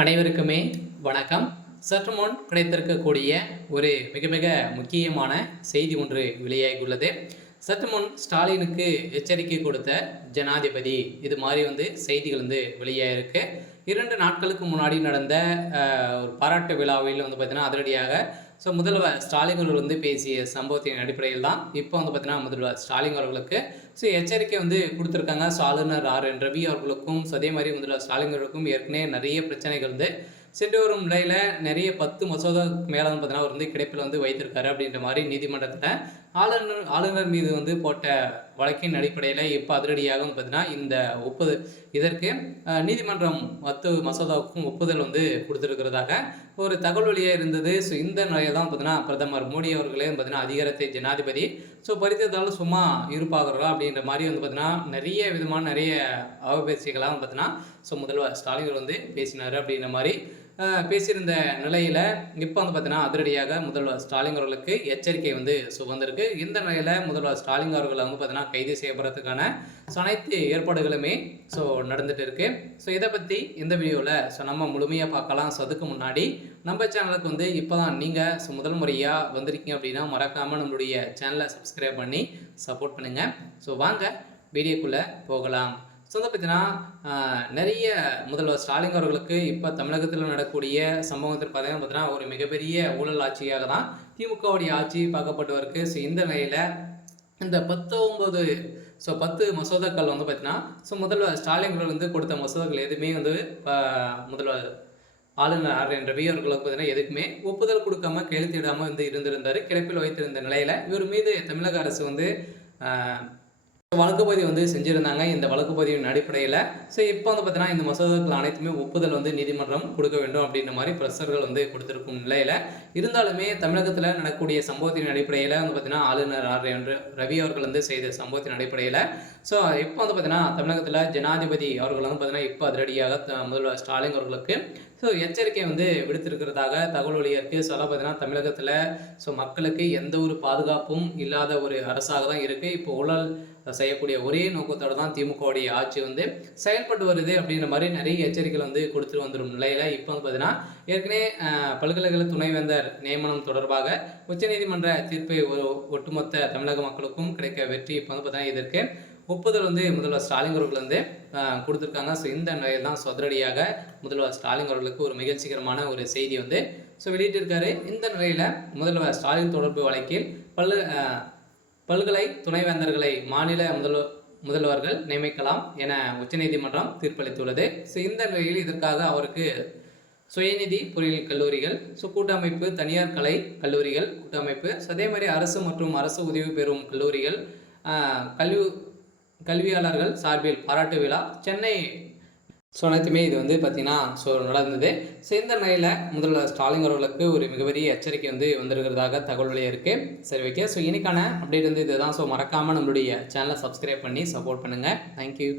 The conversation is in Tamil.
அனைவருக்குமே வணக்கம். சற்று முன் கிடைத்திருக்கக்கூடிய ஒரு மிக மிக முக்கியமான செய்தி ஒன்று வெளியாகியுள்ளது. சற்று முன் ஸ்டாலினுக்கு எச்சரிக்கை கொடுத்த ஜனாதிபதி, இது மாதிரி செய்திகள் வெளியாகிருக்கு. 2 நாட்களுக்கு முன்னாடி நடந்த ஒரு பாராட்டு விழாவில் பார்த்தீங்கன்னா அதிரடியாக முதல்வர் ஸ்டாலின் அவர்கள் பேசிய சம்பவத்தின் அடிப்படையில் தான் இப்போ பார்த்தீங்கன்னா முதல்வர் ஸ்டாலின் அவர்களுக்கு எச்சரிக்கை கொடுத்துருக்காங்க. ஆளுநர் RN ரவி அவர்களுக்கும் அதே மாதிரி முதல்வர் ஸ்டாலின் அவர்களுக்கும் ஏற்கனவே நிறைய பிரச்சனைகள் சென்று வரும் நிலையில் நிறைய 10 மசோதா மேலே பார்த்தீங்கன்னா அவர் கிடைப்பில் வைத்திருக்காரு அப்படின்ற மாதிரி நீதிமன்றத்தில் ஆளுநர் மீது போட்ட வழக்கின் அடிப்படையில் இப்போ அதிரடியாக பார்த்தீங்கன்னா இந்த இதற்கு நீதிமன்றம் 10 மசோதாவுக்கும் ஒப்புதல் கொடுத்துருக்கிறதாக ஒரு தகவல் வெளியாக இருந்தது. இந்த நிலையில் தான் பார்த்தீங்கன்னா பிரதமர் மோடி அவர்களே பார்த்தீங்கன்னா அதிகாரத்தை ஜனாதிபதி பறித்ததால் சும்மா இருப்பார்களா அப்படின்ற மாதிரி பார்த்தீங்கன்னா நிறைய விதமான நிறைய அவபேசிகளாக பார்த்தீங்கன்னா முதல்வர் ஸ்டாலின் பேசினார் அப்படின்ற மாதிரி பேசியிருந்த நிலையில் இப்போ பார்த்தீங்கன்னா அதிரடியாக முதல்வர் ஸ்டாலின் அவர்களுக்கு எச்சரிக்கை வந்திருக்கு. இந்த நிலையில் முதல்வர் ஸ்டாலின் அவர்களை பார்த்தீங்கன்னா கைது செய்யப்படுறதுக்கான அனைத்து ஏற்பாடுகளுமே நடந்துட்டு இருக்கு. இதை பற்றி இந்த வீடியோவில் நம்ம முழுமையாக பார்க்கலாம். அதுக்கு முன்னாடி நம்ம சேனலுக்கு இப்போ தான் நீங்கள் முதல் முறையாக வந்திருக்கீங்க அப்படின்னா மறக்காமல் நம்மளுடைய சேனலை சப்ஸ்கிரைப் பண்ணி சப்போர்ட் பண்ணுங்கள். வாங்க வீடியோக்குள்ளே போகலாம். பார்த்தீங்கன்னா நிறைய முதல்வர் ஸ்டாலின் அவர்களுக்கு இப்போ தமிழகத்தில் நடக்கக்கூடிய சம்பவத்தில் பார்த்தீங்கன்னா ஒரு மிகப்பெரிய ஊழல் ஆட்சியாக தான் திமுகவுடைய ஆட்சி பார்க்கப்பட்டு இருக்கு. இந்த நிலையில் இந்த 10 மசோதாக்கள் பார்த்தீங்கன்னா முதல்வர் ஸ்டாலின் அவர்கள் கொடுத்த மசோதாக்கள் எதுவுமே முதல்வர் ஆளுநர் RN ரவி அவர்களுக்கு பார்த்தீங்கன்னா எதுக்குமே ஒப்புதல் கொடுக்காம கையெழுத்திடாமல் இருந்திருந்தார். கிடப்பில் வைத்திருந்த நிலையில் இவர் மீது தமிழக அரசு வழக்கு பதிவு செஞ்சுருந்தாங்க. இந்த வழக்கு பதிவின் அடிப்படையில் இப்போ பார்த்தீங்கன்னா இந்த மசோதாக்கள் அனைத்துமே ஒப்புதல் நீதிமன்றம் கொடுக்க வேண்டும் அப்படின்ற மாதிரி பிரஷர்கள் கொடுத்துருக்கும் நிலையில் இருந்தாலுமே தமிழகத்தில் நடக்கக்கூடிய சம்பவத்தின் அடிப்படையில் பார்த்தீங்கன்னா ஆளுநர் RN ரவி அவர்கள் செய்த சம்பவத்தின் அடிப்படையில் இப்போ பார்த்தீங்கன்னா தமிழகத்தில் ஜனாதிபதி அவர்கள் பார்த்தீங்கன்னா இப்போ அதிரடியாக முதல்வர் ஸ்டாலின் அவர்களுக்கு எச்சரிக்கை விடுத்திருக்கிறதாக தகவல் வெளியிருக்கு. பார்த்தீங்கன்னா தமிழகத்தில் மக்களுக்கு எந்த ஒரு பாதுகாப்பும் இல்லாத ஒரு அரசாக தான் இருக்குது. இப்போ ஊழல் செய்யக்கூடிய ஒரே நோக்கத்தோடு தான் திமுகவுடைய ஆட்சி செயல்பட்டு வருது அப்படின்ற மாதிரி நிறைய எச்சரிக்கைகள் கொடுத்துட்டு வந்துடும் நிலையில் இப்போ பார்த்தீங்கன்னா ஏற்கனவே பல்கலைக்கழக துணைவேந்தர் நியமனம் தொடர்பாக உச்சநீதிமன்ற தீர்ப்பை ஒரு ஒட்டுமொத்த தமிழக மக்களுக்கும் கிடைக்க வெற்றி இப்போ பார்த்தீங்கன்னா இதற்கு ஒப்புதல் முதல்வர் ஸ்டாலின் அவர்கள் கொடுத்துருக்காங்க. இந்த நிலையில் தான் அதிரடியாக முதல்வர் ஸ்டாலின் அவர்களுக்கு ஒரு மகிழ்ச்சிகரமான ஒரு செய்தி வெளியிட்டிருக்காரு. இந்த நிலையில் முதல்வர் ஸ்டாலின் தொடர்பு வழக்கில் பல்கலை துணைவேந்தர்களை மாநில முதல்வர்கள் நியமிக்கலாம் என உச்சநீதிமன்றம் தீர்ப்பளித்துள்ளது. இந்த நிலையில் இதற்காக அவருக்கு சுயநிதி பொறியியல் கல்லூரிகள், கூட்டமைப்பு, தனியார் கலை கல்லூரிகள் கூட்டமைப்பு, அதே மாதிரி அரசு மற்றும் அரசு உதவி பெறும் கல்லூரிகள் கல்வியாளர்கள் சார்பில் பாராட்டு விழா சென்னை அனைத்துமே இது பார்த்தீங்கன்னா நடந்தது. இந்த நிலையில் முதல்வர் ஸ்டாலின் அவர்களுக்கு ஒரு மிகப்பெரிய எச்சரிக்கை வந்திருக்கிறதாக தகவல் வெளியாக இருக்குது. சரி, ஓகே. இன்னைக்கான அப்டேட் இதுதான். மறக்காமல் நம்மளுடைய சேனலை சப்ஸ்கிரைப் பண்ணி சப்போர்ட் பண்ணுங்கள். தேங்க்யூ.